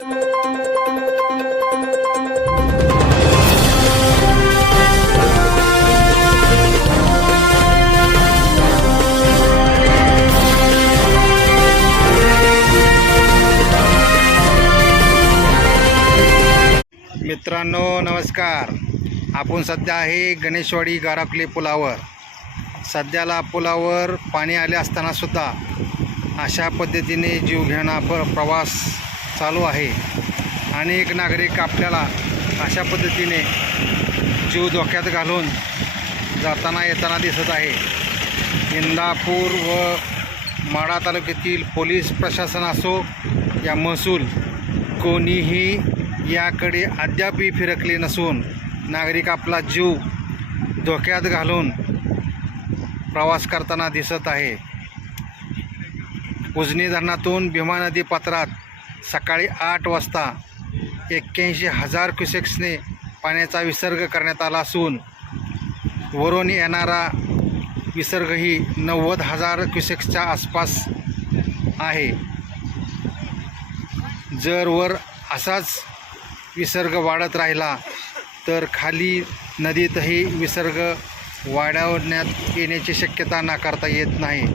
मित्रांनो नमस्कार. आपण सध्या आहे गणेशवाडी गाराकुले पुलावर. सध्याला पुलावर पाणी आले असताना सुद्धा अशा पद्धतीने जीवघेणा प्रवास चालू आहे. अनेक नागरिक आपल्याला अशा पद्धतीने जीव धोक्यात घालून जाताना येताना दिसत आहे. इंदापूर व माढा तालुक्यातील पोलीस प्रशासन असो या महसूल कोणीही याकडे अद्यापही फिरकले नसून नागरिक आपला जीव धोक्यात घालून प्रवास करताना दिसत आहे. उजनी धरणातून भीमा नदी पात्रात सकाळी 8 वाजता 81,000 क्युसेक्सने पाण्याचा विसर्ग करण्यात आला असून वरून येणारा विसर्गही 90,000 क्युसेक्सच्या आसपास आहे. जर वर असाच विसर्ग वाढत राहिला तर खाली नदीतही विसर्ग वाढवण्यात येण्याची शक्यता नाकारता येत नाही.